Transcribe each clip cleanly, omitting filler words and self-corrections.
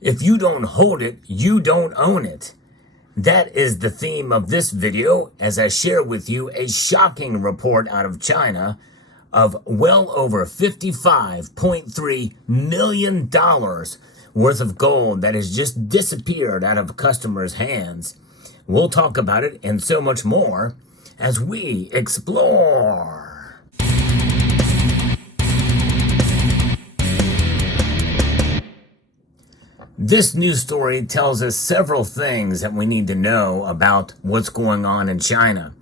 If you don't hold it, you don't own it. That is the theme of this video as I share with you a shocking report out of China of well over $55.3 million worth of gold that has just disappeared out of customers' hands. We'll talk about it and so much more as we explore. This news story tells us several things that we need to know about what's going on in China.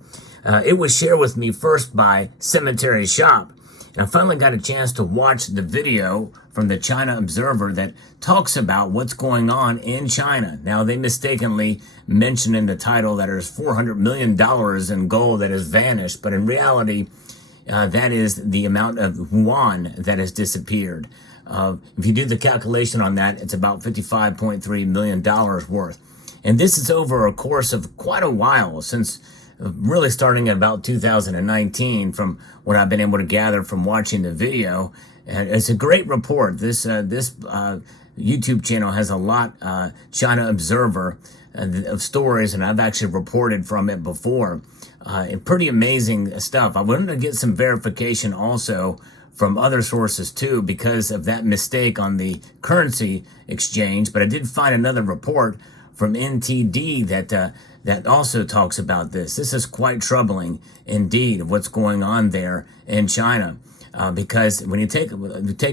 It was shared with me first by Cemetery Shop, and I finally got a chance to watch the video from the China Observer that talks about what's going on in China. Now, they mistakenly mentioned in the title that there's $400 million in gold that has vanished, but in reality, that is the amount of yuan that has disappeared. If you do the calculation on that, it's about $55.3 million worth. And this is over a course of quite a while, since really starting at about 2019, from what I've been able to gather from watching the video. And it's a great report. This YouTube channel has a lot, China Observer, of stories, and I've actually reported from it before. And pretty amazing stuff. I wanted to get some verification also from other sources too, because of that mistake on the currency exchange. But I did find another report from NTD that also talks about this. This is quite troubling indeed of what's going on there in China, because when you take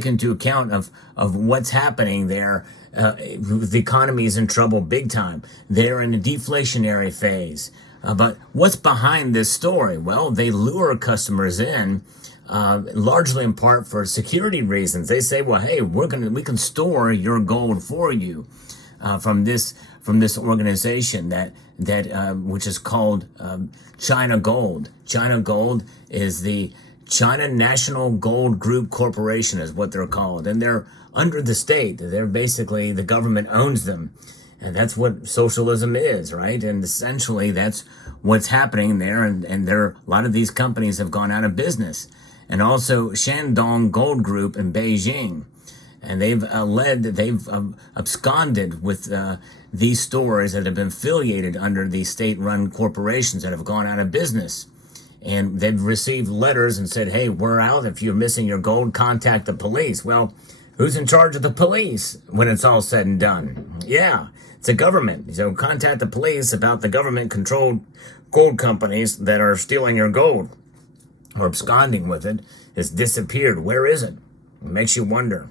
into account of what's happening there, the economy is in trouble big time. They're in a deflationary phase. But what's behind this story? Well, they lure customers in, largely in part for security reasons. They say, well, hey, we can store your gold for you, from this organization that which is called China Gold. China Gold is the China National Gold Group Corporation is what they're called, and they're under the state. They're basically, the government owns them, and that's what socialism is, right? And essentially that's what's happening there, and a lot of these companies have gone out of business. And also Shandong Gold Group in Beijing. And they've absconded with these stores that have been affiliated under these state-run corporations that have gone out of business. And they've received letters and said, hey, we're out. If you're missing your gold, contact the police. Well, who's in charge of the police when it's all said and done? Yeah, it's a government. So contact the police about the government-controlled gold companies that are stealing your gold or absconding with it. It's disappeared. Where is it? It makes you wonder.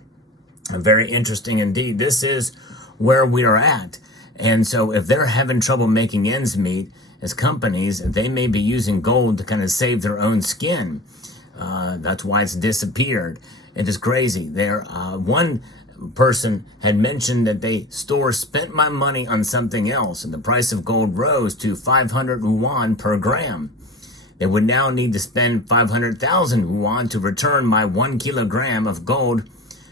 Very interesting indeed. This is where we are at. And so if they're having trouble making ends meet as companies, they may be using gold to kind of save their own skin. That's why it's disappeared. It is crazy. One person had mentioned that they spent my money on something else, and the price of gold rose to 500 yuan per gram. They would now need to spend 500,000 yuan to return my 1 kilogram of gold,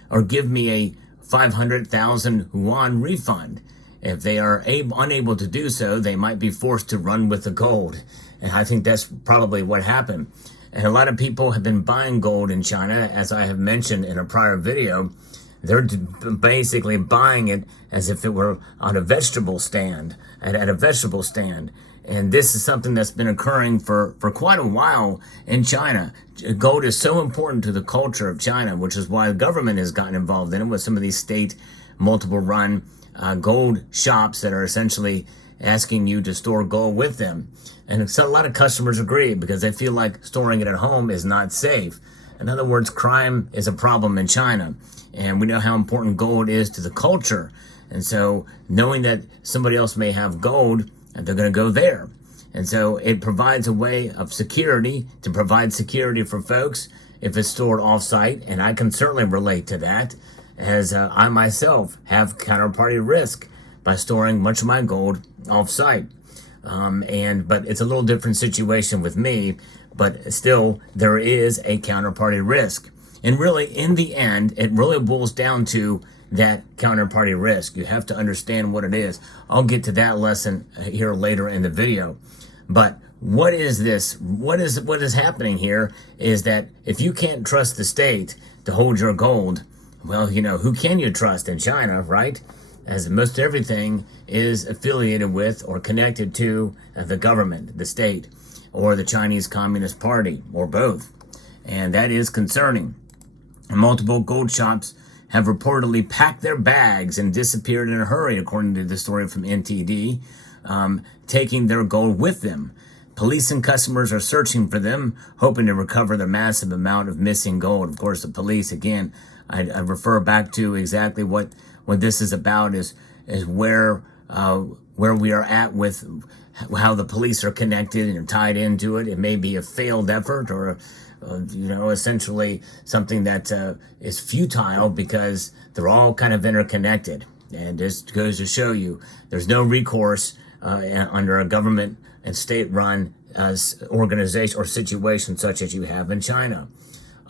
or give me a 500,000 yuan refund. If they are unable to do so, they might be forced to run with the gold. And I think that's probably what happened. And a lot of people have been buying gold in China, as I have mentioned in a prior video. They're basically buying it as if it were on a vegetable stand, at a vegetable stand. And this is something that's been occurring for quite a while in China. Gold is so important to the culture of China, which is why the government has gotten involved in it with some of these state multiple run gold shops that are essentially asking you to store gold with them. And so a lot of customers agree because they feel like storing it at home is not safe. In other words, crime is a problem in China. And we know how important gold is to the culture. And so knowing that somebody else may have gold, and they're going to go there. And so it provides a way of security, to provide security for folks if it's stored off-site. And I can certainly relate to that, as I myself have counterparty risk by storing much of my gold off-site. But it's a little different situation with me, but still there is a counterparty risk. And really, in the end, it really boils down to that counterparty risk. You have to understand what it is. I'll get to that lesson here later in the video. But what is this? What is happening here is that if you can't trust the state to hold your gold, well, you know, who can you trust in China, right? as most everything is affiliated with or connected to the government, the state, or the Chinese Communist Party, or both. And that is concerning. Multiple gold shops have reportedly packed their bags and disappeared in a hurry, according to the story from NTD, taking their gold with them. Police and customers are searching for them, hoping to recover the massive amount of missing gold. Of course, the police, again, I refer back to exactly what this is about, is where we are at with how the police are connected and tied into it. It may be a failed effort, or essentially something that is futile, because they're all kind of interconnected. And this goes to show you there's no recourse under a government and state-run organization or situation such as you have in China.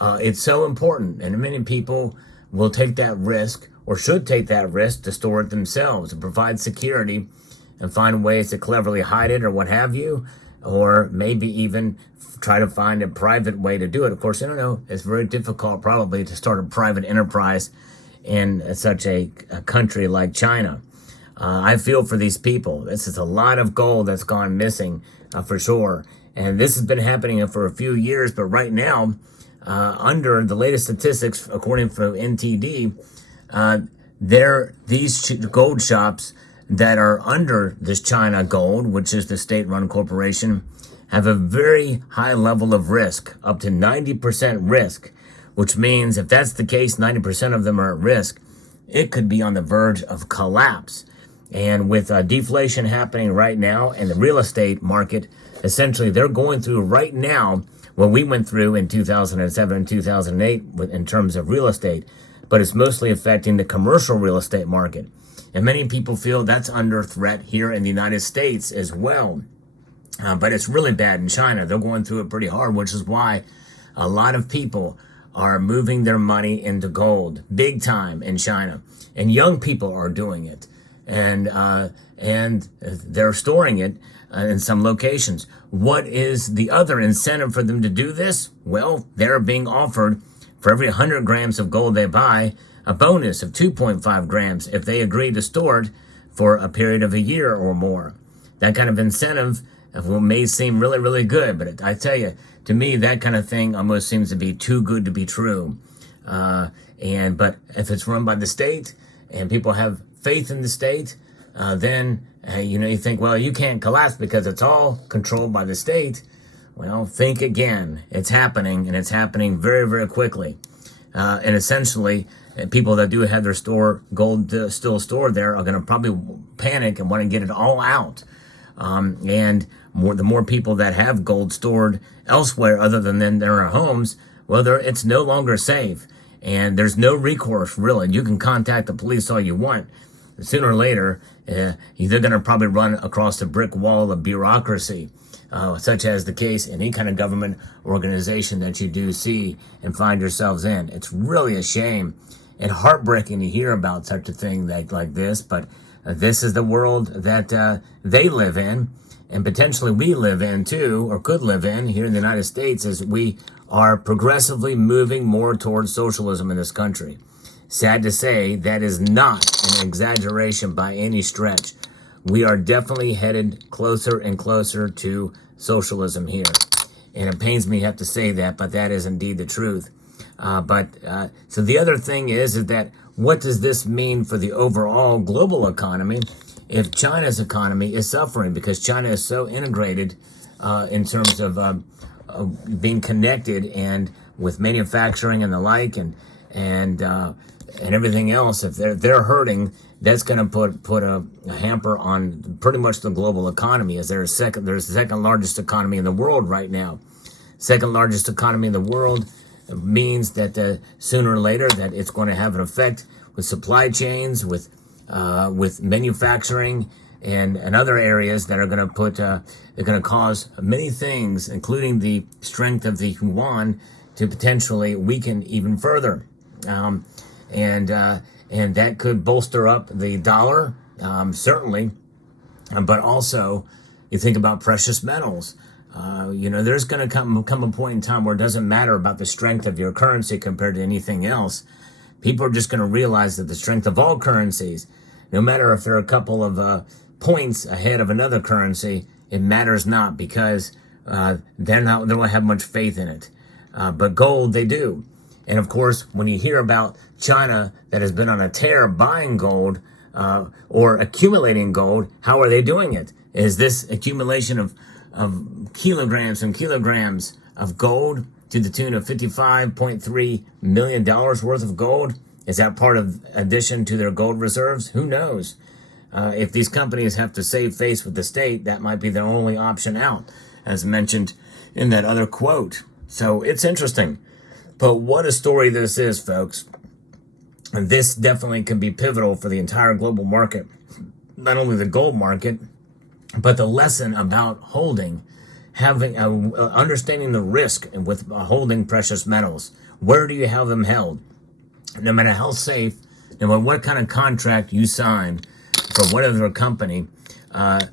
It's so important, and many people will take that risk, or should take that risk, to store it themselves, to provide security and find ways to cleverly hide it or what have you, or maybe even try to find a private way to do it. Of course, I don't know, it's very difficult probably to start a private enterprise in such a country like China. I feel for these people. This is a lot of gold that's gone missing for sure. And this has been happening for a few years, but right now, under the latest statistics, according to NTD, these gold shops that are under this China Gold, which is the state-run corporation, have a very high level of risk, up to 90% risk, which means if that's the case, 90% of them are at risk, it could be on the verge of collapse. And with deflation happening right now in the real estate market, essentially they're going through right now what we went through in 2007 and 2008 in terms of real estate, but it's mostly affecting the commercial real estate market. And many people feel that's under threat here in the United States as well. But it's really bad in China. They're going through it pretty hard, which is why a lot of people are moving their money into gold big time in China. And young people are doing it. And they're storing it in some locations. What is the other incentive for them to do this? Well, they're being offered, for every 100 grams of gold they buy, a bonus of 2.5 grams if they agree to store it for a period of a year or more. That kind of incentive may seem really, really good, but I tell you, to me, that kind of thing almost seems to be too good to be true. But if it's run by the state and people have faith in the state, then you think, well, you can't collapse because it's all controlled by the state. Well, think again. It's happening, and it's happening very, very quickly. And essentially, people that do have their gold still stored there are going to probably panic and want to get it all out. And the more people that have gold stored elsewhere other than in their homes, well, it's no longer safe. And there's no recourse, really. You can contact the police all you want. Sooner or later, they're going to probably run across the brick wall of bureaucracy, such as the case in any kind of government organization that you do see and find yourselves in. It's really a shame and heartbreaking to hear about such a thing like this, but this is the world that they live in, and potentially we live in too, or could live in here in the United States, as we are progressively moving more towards socialism in this country. Sad to say, that is not an exaggeration by any stretch. We are definitely headed closer and closer to socialism here. And it pains me to have to say that, but that is indeed the truth. So the other thing is that what does this mean for the overall global economy if China's economy is suffering? Because China is so integrated in terms of being connected and with manufacturing and the like, and everything else. If they're hurting, that's going to put a hamper on pretty much the global economy, as there's the second largest economy in the world right now. Second largest economy in the world means that sooner or later that it's going to have an effect with supply chains, with manufacturing, and other areas that are going to they're going to cause many things, including the strength of the yuan, to potentially weaken even further. And that could bolster up the dollar, certainly, but also you think about precious metals. There's going to come a point in time where it doesn't matter about the strength of your currency compared to anything else. People are just going to realize that the strength of all currencies no matter if they're a couple of points ahead of another currency, it matters not, because they don't have much faith in it. But gold, they do. And of course, when you hear about China that has been on a tear buying gold or accumulating gold, how are they doing it? Is this accumulation of kilograms and kilograms of gold to the tune of $55.3 million worth of gold? Is that part of addition to their gold reserves? Who knows? If these companies have to save face with the state, that might be their only option out, as mentioned in that other quote. So it's interesting. But what a story this is, folks. And this definitely can be pivotal for the entire global market. Not only the gold market, but the lesson about holding, having understanding the risk with holding precious metals. Where do you have them held? No matter how safe, no matter what kind of contract you sign for whatever company,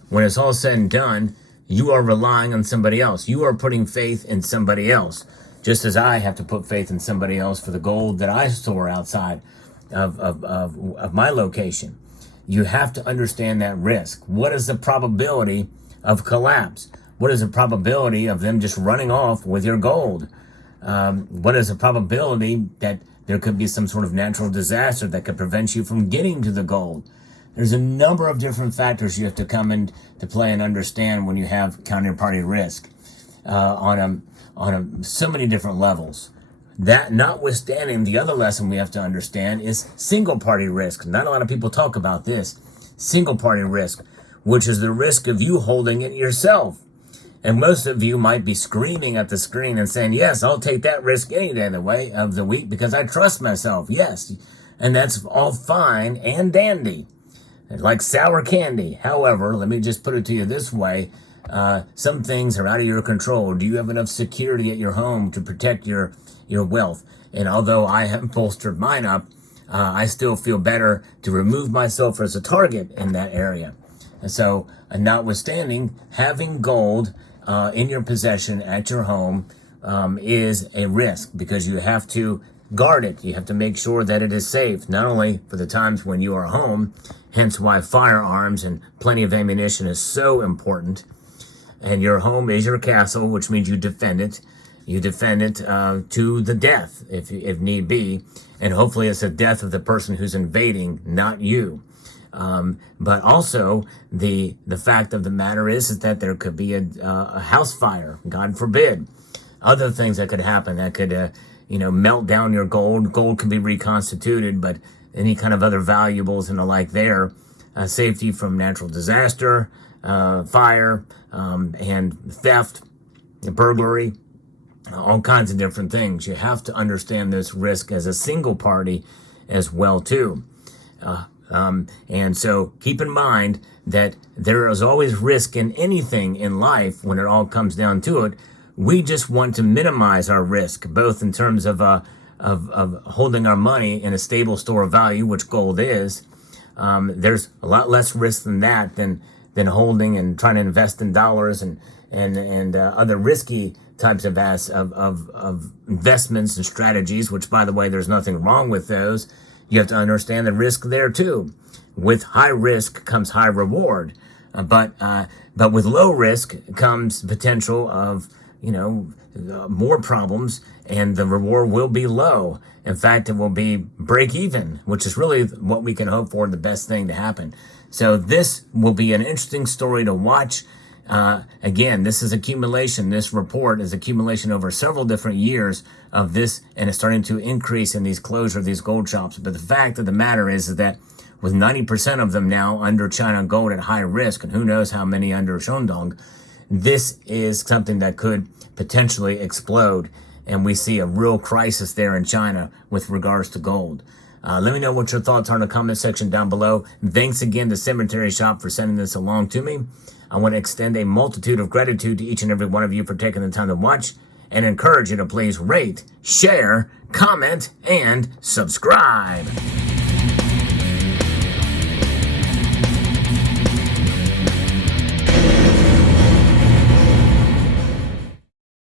when it's all said and done, you are relying on somebody else. You are putting faith in somebody else, just as I have to put faith in somebody else for the gold that I store outside of my location. You have to understand that risk. What is the probability of collapse? What is the probability of them just running off with your gold? What is the probability that there could be some sort of natural disaster that could prevent you from getting to the gold? There's a number of different factors you have to come into play and understand when you have counterparty risk on so many different levels. That notwithstanding, the other lesson we have to understand is single party risk. Not a lot of people talk about this. Single party risk, which is the risk of you holding it yourself. And most of you might be screaming at the screen and saying, yes, I'll take that risk any day of the week because I trust myself. Yes. And that's all fine and dandy, like sour candy. However, let me just put it to you this way. Some things are out of your control. Do you have enough security at your home to protect your wealth? And although I have bolstered mine up, I still feel better to remove myself as a target in that area. And so, notwithstanding, having gold in your possession at your home is a risk, because you have to guard it. You have to make sure that it is safe, not only for the times when you are home, hence why firearms and plenty of ammunition is so important. And your home is your castle, which means you defend it. You defend it to the death, if need be. And hopefully it's the death of the person who's invading, not you. But also, the fact of the matter is that there could be a house fire, God forbid. Other things that could happen that could, melt down your gold. Gold can be reconstituted, but any kind of other valuables and the like there. Safety from natural disaster, fire, and theft, burglary, all kinds of different things. You have to understand this risk as a single party as well, too. And so keep in mind that there is always risk in anything in life when it all comes down to it. We just want to minimize our risk, both in terms of holding our money in a stable store of value, which gold is. There's a lot less risk than that than holding and trying to invest in dollars and other risky types of investments and strategies, which, by the way, there's nothing wrong with those. You have to understand the risk there too. With high risk comes high reward, but with low risk comes potential of more problems, and the reward will be low. In fact, it will be break even, which is really what we can hope for, the best thing to happen. So this will be an interesting story to watch. Again, this is accumulation. This report is accumulation over several different years of this, and it's starting to increase in these closure of these gold shops. But the fact of the matter is that with 90% of them now under China gold at high risk, and who knows how many under Shandong, this is something that could potentially explode. And we see a real crisis there in China with regards to gold. Let me know what your thoughts are in the comment section down below. Thanks again to Cemetery Shop for sending this along to me. I want to extend a multitude of gratitude to each and every one of you for taking the time to watch, and encourage you to please rate, share, comment, and subscribe.